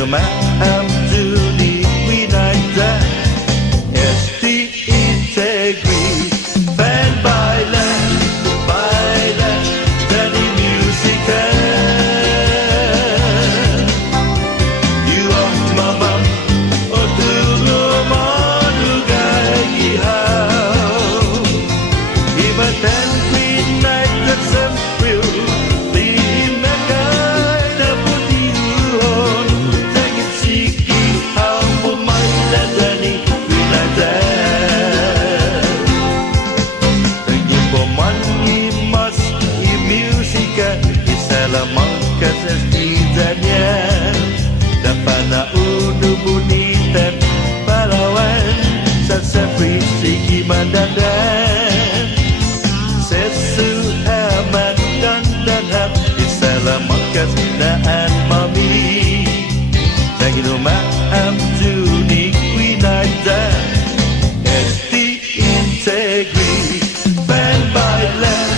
Maam Julie Winata Esti Integri Fan Bailan Dari Musica You are Mama Otulo Manugai Ihau Ibatan Queen Night Katsam Will Salamanca setidaknya dapat udu bunitan pahlawan sasafri sigi mandandan sesu aman dan hap di Salamanca daan mami lagi rumah Juni Winata Esti Integri Fan Bailan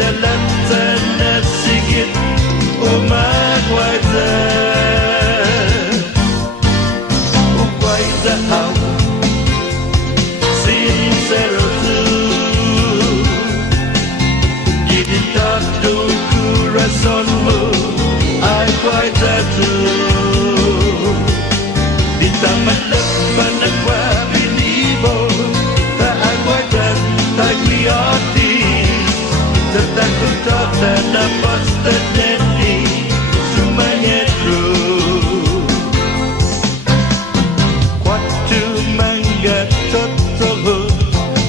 dalam tanah sikit umat wajah ukwai zahau sincero tu gini tak duku rasonmu ai kwai zatu di taman lepan akwa binibo tak ai kwai zat tak liati tertakut tak dapat terjadi semuanya terus waktu mangga totoh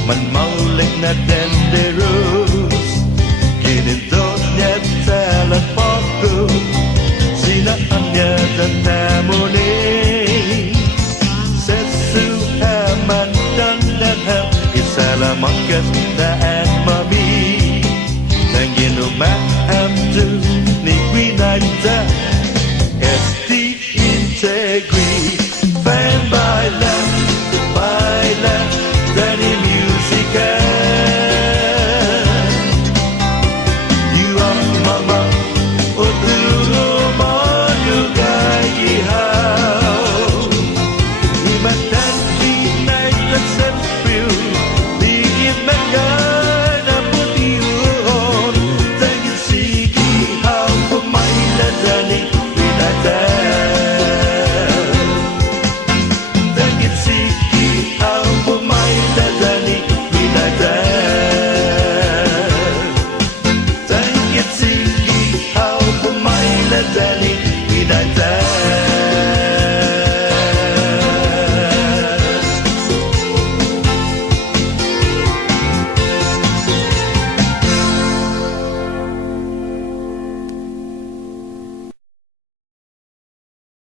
man maulek na denderus kini donya teleponku sinaannya dan tamune sesu aman dan hap di Salamanca daan mami Maam